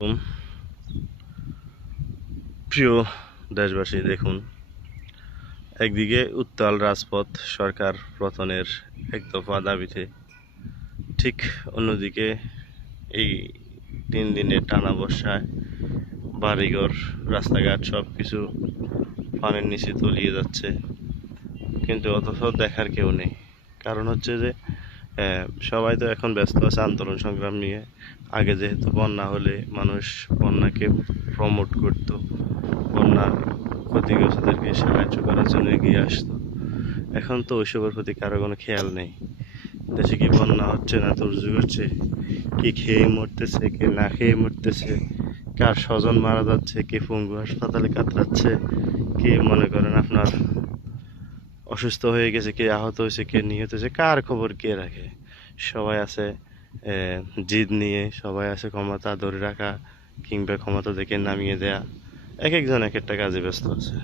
উম, প্রিয় দেশবাসী, দেখুন, একদিকে উত্তাল রাজপথ সরকার পতনের একদফা দাবিতে, ঠিক অন্যদিকে এই 3 দিনের টানা বর্ষায় বাড়িঘর, রাস্তাঘাট সব কিছু পানির নিচে তলিয়ে যাচ্ছে, কিন্তু অথচ দেখার কেউ নেই। কারণ হচ্ছে যে সবাই তো এখন ব্যস্ত আছে আন্দোলন সংগ্রাম নিয়ে। আগে যেহেতু বন্যা হলে মানুষ বন্যাকে প্রমোট করত, বন্যা ক্ষতিগ্রস্তদেরকে সাহায্য করার জন্য এগিয়ে আসতো। এখন তো ওইসবের প্রতি কারো কোনো খেয়াল নেই। দেশে কি বন্যা হচ্ছে না দুর্যোগ হচ্ছে, কে খেয়ে মরতেছে, কে না খেয়ে মরতেছে, কার স্বজন মারা যাচ্ছে, কে পঙ্গু হাসপাতালে কাতরাচ্ছে, কে মনে করেন আপনার অসুস্থ হয়ে গেছে, কে আহত হয়েছে, কে নিহত হয়েছে, কার খবর কে রাখে? সবাই আছে জিদ নিয়ে, সবাই আছে ক্ষমতা ধরে রাখা কিংবা ক্ষমতা থেকে নামিয়ে দেয়া। এক একজন এক একটা কাজে ব্যস্ত আছে।